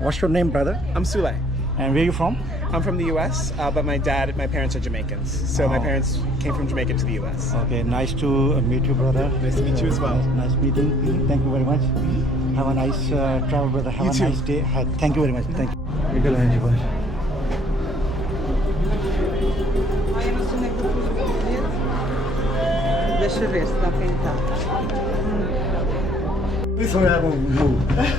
What's your name, brother? I'm Sule. And where are you from? I'm from the US, but my parents are Jamaicans. So my parents came from Jamaica to the US. Okay, nice to meet you, brother. Nice to meet you as well. Nice meeting. Thank you very much. Have a nice travel, brother. Have You a too. nice day. Thank you very much. Thank you. निकल आए जी बाहर. Sorry, I won't move.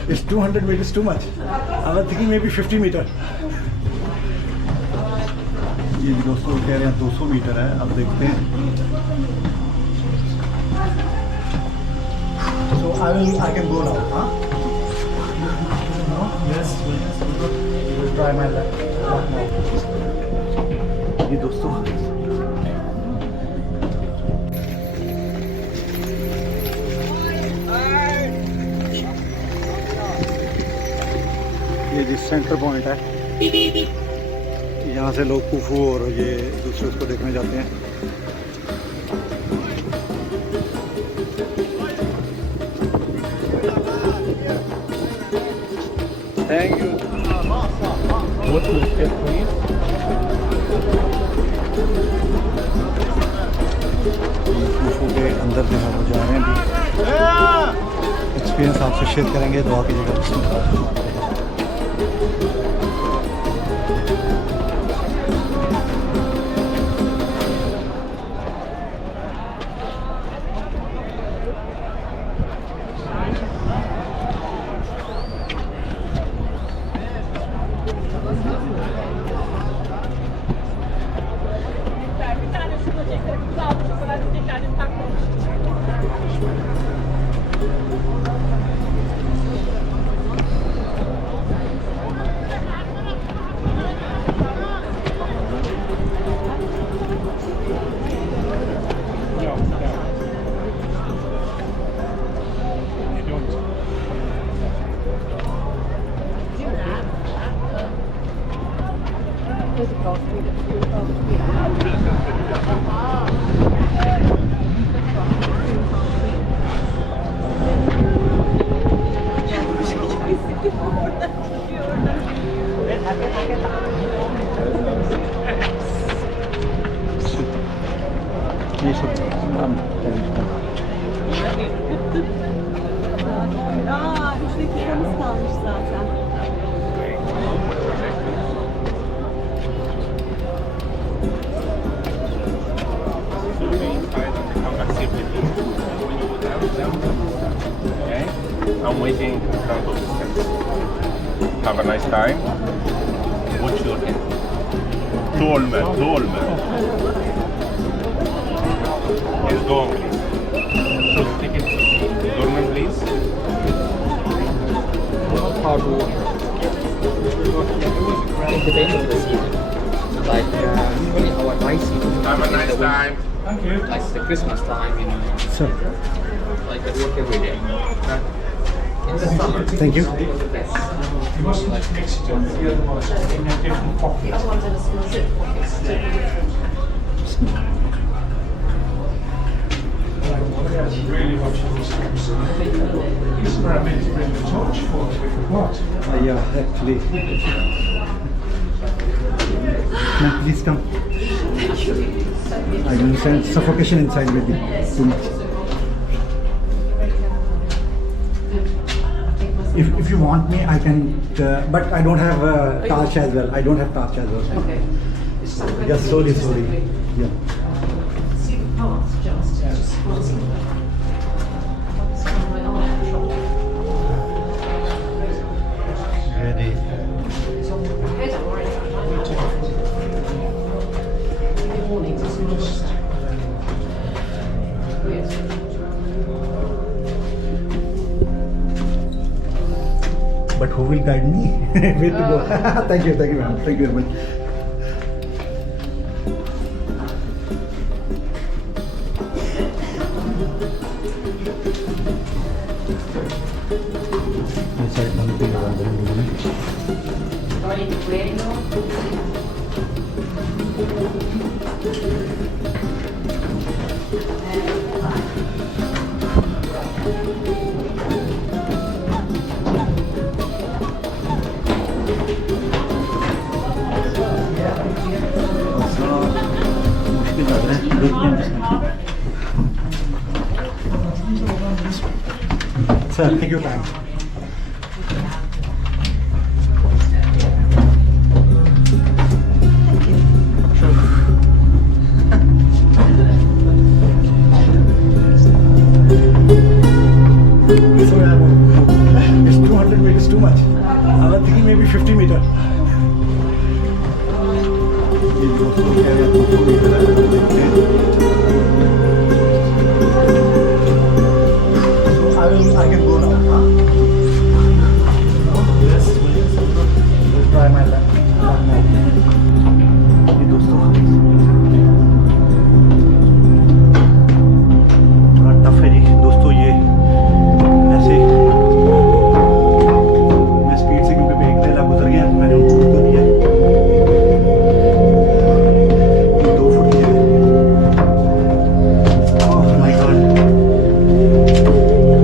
It's 200 meters too much. I was thinking maybe 50 meters. ये दोस्तों कह रहे हैं 200 metre है. अब देखते हैं. So I can go now, huh? No? Yes. We'll try my luck. ये दोस्तों. ये जिस सेंटर पॉइंट है यहाँ से लोग खुफू और ये दूसरे उसको देखने जाते हैं. Thank you. खुफू के अंदर जो है वो जा रहे हैं अभी. एक्सपीरियंस आपसे शेयर करेंगे. दुआ कीजिएगा. I'm waiting in front of the steps. Have a nice time. Watch your head. Tall man. Yes, go on, please. Show the ticket. Government, please. Hard work. At the end of the season, like usually our dry season. Have a nice time. Thank you. Like the Christmas time, you know. So, Like I work every day. But in the summer, thank you. it's the best. You must mix it in different pockets. Really watching these things. These pyramids bring the torch for what? Yeah, actually. Ma'am, please come. I understand suffocation inside will be too much. If you want me, I can, but I don't have torch as well. I don't have torch as well. Okay. Just slowly. Yeah. See the parts just passing. Ready. Okay, don't worry about that. In the mornings, it's not. But who will guide me? Where to go? Thank you, ma'am. Thank you very much. Sir, take your time. It's 200 meters too much. I was thinking maybe 50 meters. ये दोस्तों कह रहे हैं 200 metre है, देखते हैं. So I can go now. Huh? Yes, we'll try my luck now. ये दोस्तों थोड़ा टफ है जी दोस्तों. ये ऐसे मैं स्पीड से क्योंकि एक पहला गुजर गया तो मैंने उनको कर दिया. 2 फुट की जगह. Oh my God.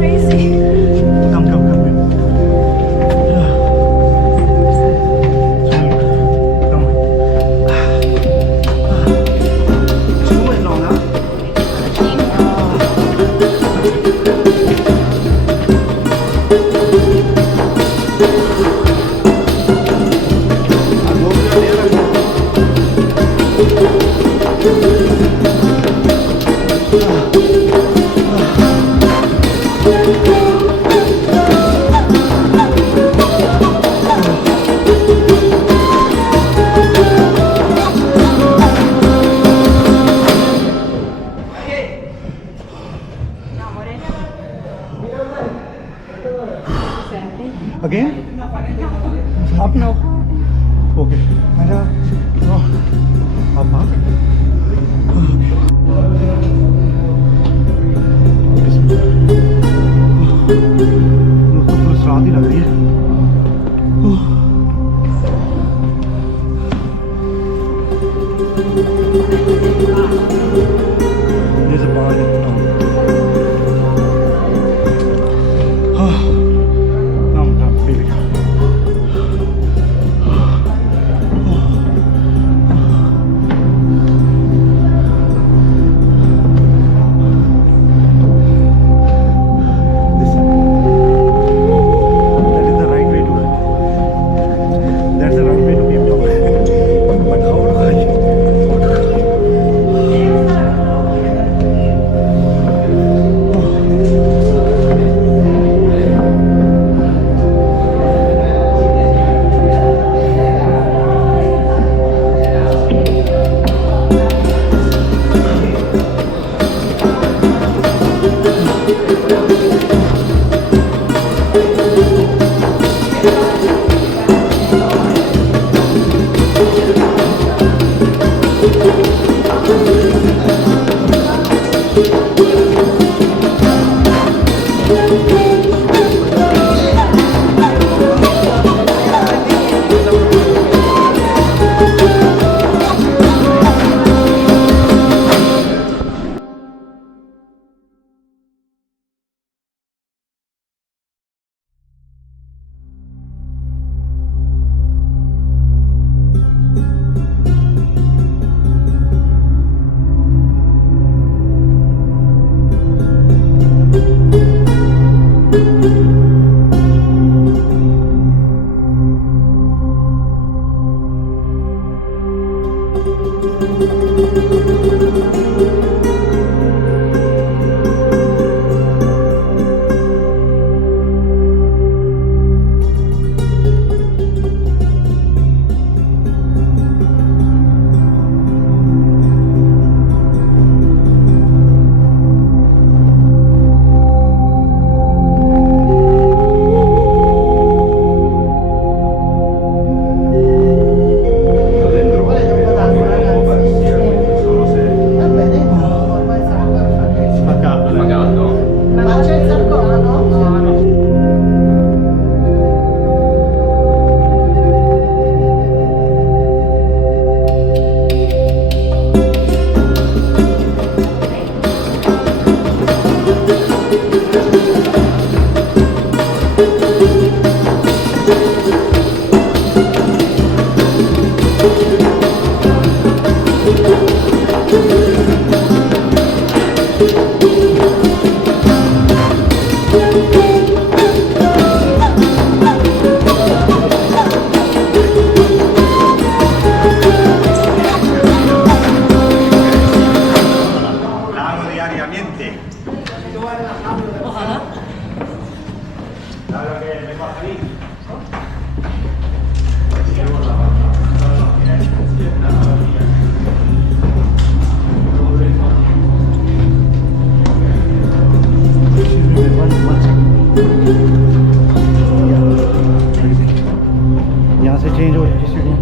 Crazy. Come. Come. It's too much long, huh? Again? Up now. Okay. No. Up, huh? दोस्तों पुलिस रात ही लग रही है. There's a bar in town. Come, baby. That's the right way to Cape Town. But how do I? Thank you. यहाँ से change हो जाएगी सीढ़ियाँ.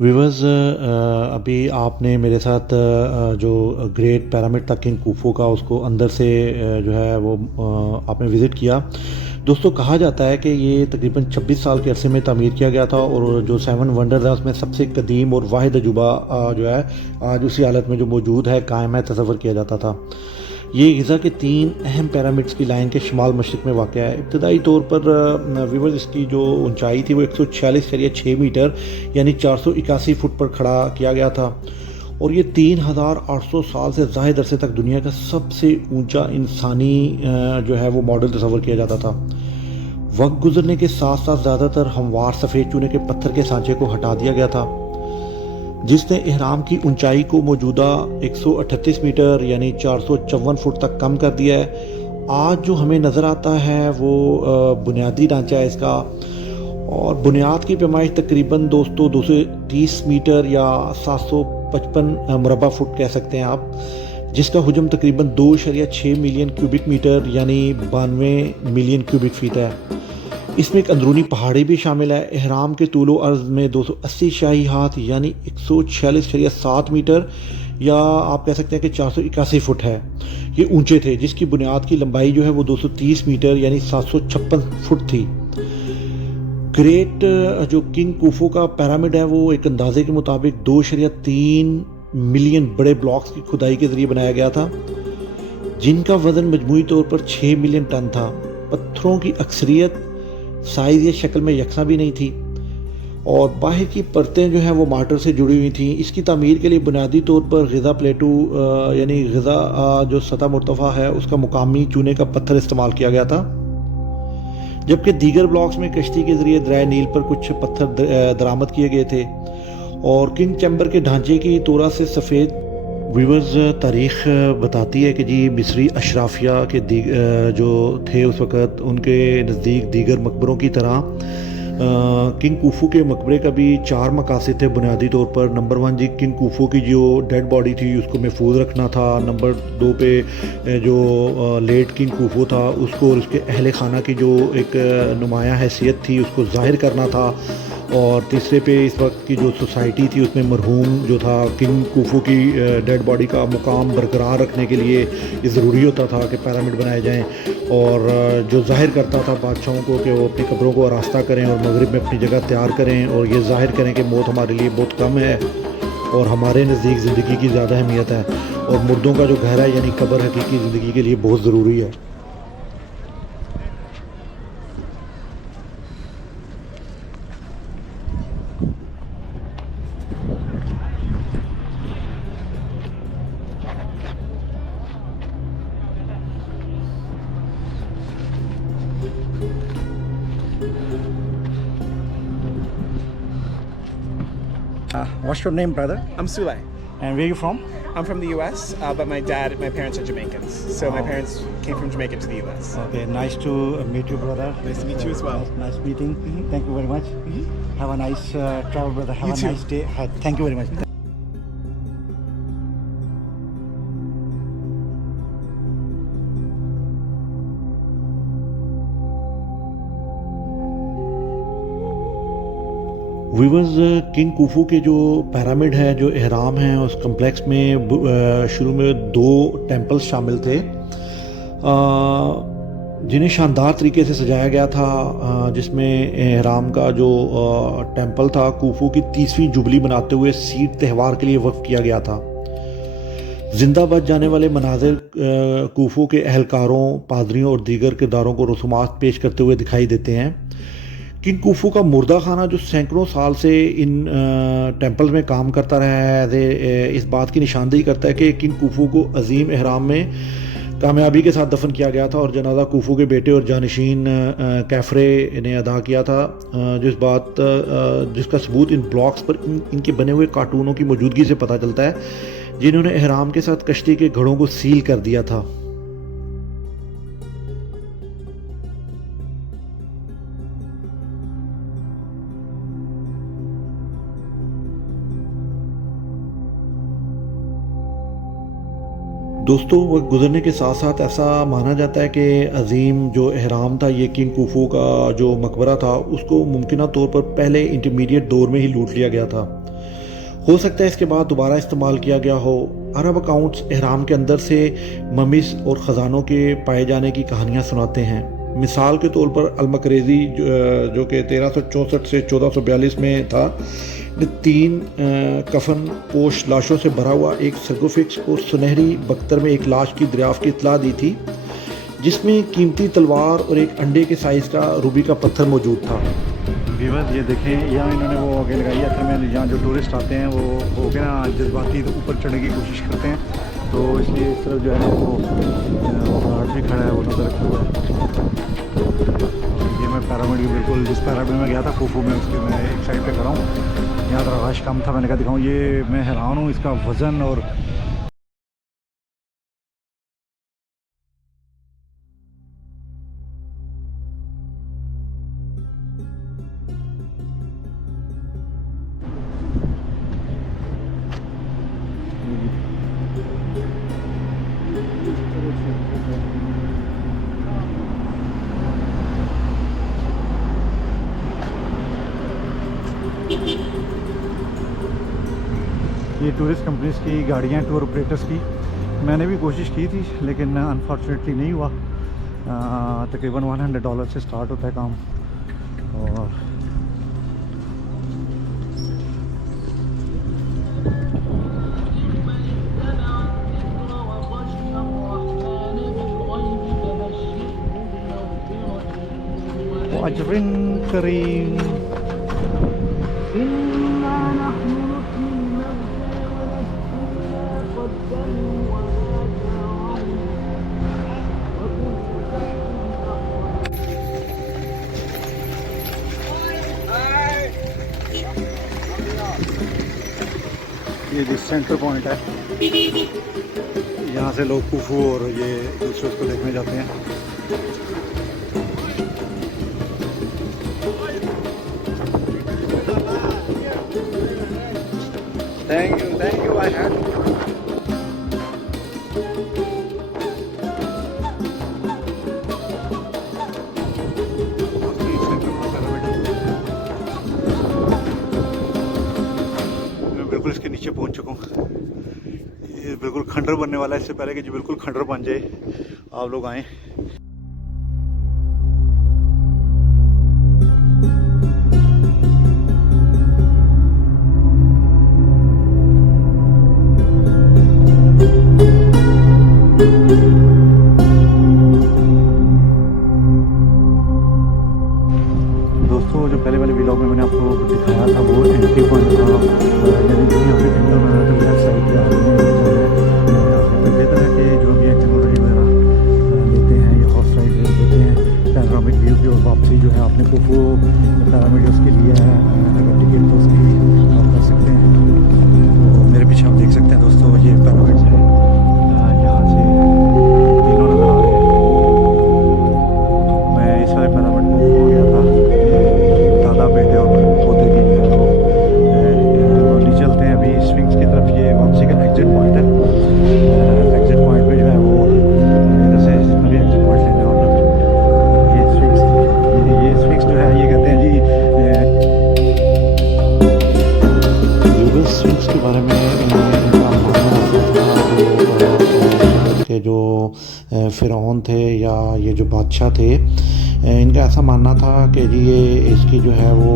व्यूवर्स, अभी आपने मेरे साथ जो ग्रेट पिरामिड था किंग खुफू का, उसको अंदर से जो है वो आपने विज़िट किया. दोस्तों, कहा जाता है कि ये तकरीबन 26 साल के अरसे में तामीर किया गया था और जो 7 वंडर्स है उसमें सबसे कदीम और वाहिद अजूबा जो है आज उसी हालत में जो मौजूद है, कायम है, तसव्वुर किया जाता था. ये गिज़ा के 3 अहम पिरामिड्स की लाइन के शुमाल मशरिक़ में वाक़ है. इब्तदाई तौर पर व्यूवर्स इसकी जो ऊंचाई थी वो 146.6 मीटर यानी 481 फुट पर खड़ा किया गया था और ये 3800 साल से ज़ायद अरसे तक दुनिया का सबसे ऊंचा इंसानी जो है वो मॉडल तस्वर किया जाता था. वक्त गुजरने के साथ साथ ज़्यादातर हमवार सफ़ेद चूने के पत्थर के सांचे को हटा दिया गया था, जिसने एहराम की ऊंचाई को मौजूदा 138 मीटर यानी 454 फुट तक कम कर दिया है. आज जो हमें नज़र आता है वो बुनियादी ढांचा है इसका, और बुनियाद की पैमाइश तकरीबन दोस्तों 230 मीटर या 755 मुरबा फुट कह सकते हैं आप, जिसका हुजम तकरीबन 2.6 मिलियन क्यूबिक मीटर यानी 92 मिलियन क्यूबिक फीट है. इसमें एक अंदरूनी पहाड़ी भी शामिल है. एहराम के तूलो अर्ज़ में 280 शाही हाथ यानी 146.7 मीटर या आप कह सकते हैं कि 481 फुट है, ये ऊंचे थे, जिसकी बुनियाद की लंबाई जो है वो 230 मीटर यानी 756 फुट थी. ग्रेट जो किंग खुफू का पिरामिड है वो एक अंदाजे के मुताबिक 2.3 मिलियन बड़े ब्लॉक्स की खुदाई के ज़रिए बनाया गया था, जिनका वज़न मजमूई तौर पर 6 मिलियन टन था. पत्थरों की अक्सरियत साइज़ या शक्ल में यकसा भी नहीं थी और बाहर की परतें जो हैं वो मार्टर से जुड़ी हुई थी. इसकी तामीर के लिए बुनियादी तौर पर गिज़ा प्लेटू यानी गिज़ा जो सतह मुर्तफ़ा है उसका मुकामी चूने का पत्थर इस्तेमाल किया गया था, जबकि दीगर ब्लॉक्स में कश्ती के ज़रिए दरिया नील पर कुछ पत्थर दरामद किए गए थे. और किंग चैम्बर के ढांचे की तोरा से सफ़ेद. व्यूवर्स, तारीख़ बताती है कि जी मिस्री अशराफिया के जो थे उस वक़्त, उनके नज़दीक दीगर मकबरों की तरह किंग खुफू के मकबरे का भी 4 मकासद थे बुनियादी तौर पर। नंबर 1 जी किंग खुफू की जो डेड बॉडी थी उसको महफूज रखना था। नंबर 2 पे जो लेट किंग खुफू था उसको और उसके अहल खाना की जो एक नुमायाँ हैसियत थी उसको ज़ाहिर करना था। और तीसरे पे इस वक्त की जो सोसाइटी थी उसमें मरहूम जो था किंग खुफू की डेड बॉडी का मुकाम बरकरार रखने के लिए ये ज़रूरी होता था कि पिरामिड बनाए जाएं। और जो ज़ाहिर करता था बादशाहों को कि वो अपनी कब्रों को आरास्ता करें और मगरिब में अपनी जगह तैयार करें और ये ज़ाहिर करें कि मौत हमारे लिए बहुत कम है और हमारे नज़दीक ज़िंदगी की ज़्यादा अहमियत है और मुर्दों का जो घर है यानी कब्र हकीकी ज़िंदगी के लिए बहुत ज़रूरी है। What's your name, brother? I'm Sule. And where are you from? I'm from the US, but my parents are Jamaicans. So my parents came from Jamaica to the US. Okay, nice to meet you, brother. Nice to meet you as well. Nice meeting. Thank you very much. Have a nice travel, brother. Have You a too. nice day. Thank you very much. Viewers king Khufu के जो pyramid है जो एहराम है उस complex में शुरू में 2 temples शामिल थे जिन्हें शानदार तरीके से सजाया गया था, जिसमें एहराम का जो टेंपल था खुफू की 30वीं जुबली मनाते हुए सीड त्यौहार के लिए वक्फ किया गया था। जिंदा बच जाने वाले मनाजिर खुफू के अहलकारों, पादरियों और दीगर किरदारों को रसूमात पेश करते हुए दिखाई देते हैं। किंग खुफू का मुर्दा खाना जो सैकड़ों साल से इन टेंपल्स में काम करता रहा है इस बात की निशानदेही करता है कि किंग खुफू को अजीम एहराम में कामयाबी के साथ दफन किया गया था और जनाजा खुफू के बेटे और जानशीन खफरे ने अदा किया था। जिसका सबूत इन ब्लॉक्स पर इनके बने हुए कार्टूनों की मौजूदगी से पता चलता है जिन्होंने एहराम के साथ कश्ती के घड़ों को सील कर दिया था। दोस्तों वक्त गुजरने के साथ साथ ऐसा माना जाता है कि अजीम जो एहराम था ये किंग खुफू का जो मकबरा था उसको मुमकिन तौर पर पहले इंटरमीडिएट दौर में ही लूट लिया गया था। हो सकता है इसके बाद दोबारा इस्तेमाल किया गया हो। अरब अकाउंट्स एहराम के अंदर से ममीज और ख़जानों के पाए जाने की कहानियाँ सुनाते हैं। मिसाल के तौर पर अलमकरेज़ी जो कि 1364 से 1442 में था ने 3 कफन पोश लाशों से भरा हुआ एक सर्गोफिक्स और सुनहरी बख्तर में एक लाश की दरियाफ्त की इत्तला दी थी जिसमें कीमती तलवार और एक अंडे के साइज़ का रूबी का पत्थर मौजूद था। व्यूअर्स ये देखें यहाँ इन्होंने वो आगे लगाई है। असल में यहाँ जो टूरिस्ट आते हैं वो हो गया ना जज्बाती तो ऊपर चढ़ने की कोशिश करते हैं, तो इसलिए इस तरफ जो है ना वो गार्ड भी खड़ा है वो नज़र रखा हुआ है। ये मैं पिरामिड की बिल्कुल जिस पिरामिड में गया था खुफू में उसके मैं एक साइड पे खड़ा हूँ। यहाँ तो रश कम था, मैंने कहा दिखाऊँ। ये मैं हैरान हूँ इसका वज़न और ये टूरिस्ट कंपनीज़ की गाड़ियाँ टूर ऑपरेटर्स की। मैंने भी कोशिश की थी लेकिन अनफॉर्चुनेटली नहीं हुआ। तकरीबन $100 से स्टार्ट होता है काम और अजरिन करीम ये जो सेंटर पॉइंट है यहाँ से लोग खुफू और ये दूसरे उसको देखने जाते हैं। Thank you, I had मैं बिल्कुल इसके नीचे पहुंच चुका हूँ। ये बिल्कुल खंडर बनने वाला है, इससे पहले कि जो बिल्कुल खंडर बन जाए आप लोग आएँ। दोस्तों जो पहले वाले व्लॉग में मैंने आपको दिखाया था वो एंट्री पॉइंट था, यानी जो यहाँ पे एंटर होना है तो लेफ्ट साइड पे आपने तरह तरह के जो भी है टेक्नोलॉजी वगैरह लेते हैं या हॉर्स राइड लेते हैं। पैनोरामिक व्यू की और वापसी जो है आपने खुफू पैरामिड उसके लिए है, अगर टिकट तो उसकी आप कर सकते हैं। तो मेरे पीछे आप देख सकते हैं दोस्तों ये पैरामिड्स है, यहाँ से तीनों नज़र आ रहे हैं। मैं इस वाले पैरामिड को हो गया था, दादा बेटे और पोते की और नहीं चलते हैं अभी स्फिंक्स की तरफ। ये वापसी का एग्जिट पॉइंट है। एग्जिट पॉइंट पे जो है वो इधर से अभी एग्जिट पॉइंट लेने वाला ये स्फिंक्स जो है ये कहते हैं जी स्फिंक्स के बारे में इनका मानना कि जो फिरौन थे या ये जो बादशाह थे, इनका ऐसा मानना था कि जी ये इसकी जो है वो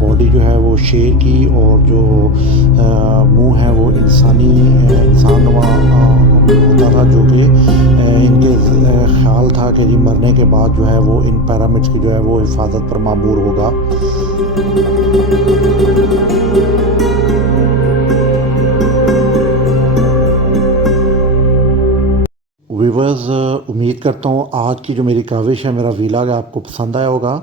बॉडी जो है वो शेर की और जो मुंह है वो इंसान होता था, जो कि इनके ख्याल था कि जी मरने के बाद जो है वो इन पैरामिड्स की जो है वो हिफाजत पर मामूर होगा। व्यूवर्स, उम्मीद करता हूँ आज की जो मेरी काविश है, मेरा व्लॉग है, आपको पसंद आया होगा।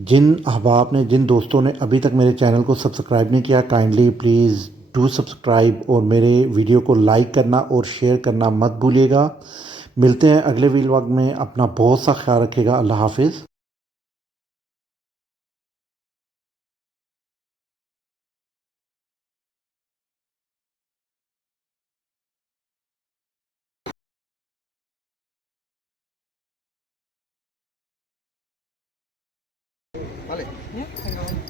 जिन अहबाब ने, जिन दोस्तों ने अभी तक मेरे चैनल को सब्सक्राइब नहीं किया, काइंडली प्लीज़ डू सब्सक्राइब और मेरे वीडियो को लाइक करना और शेयर करना मत भूलिएगा। मिलते हैं अगले व्लॉग में, अपना बहुत सा ख्याल रखिएगा। अल्लाह हाफिज़। Vale. Yeah, hang on.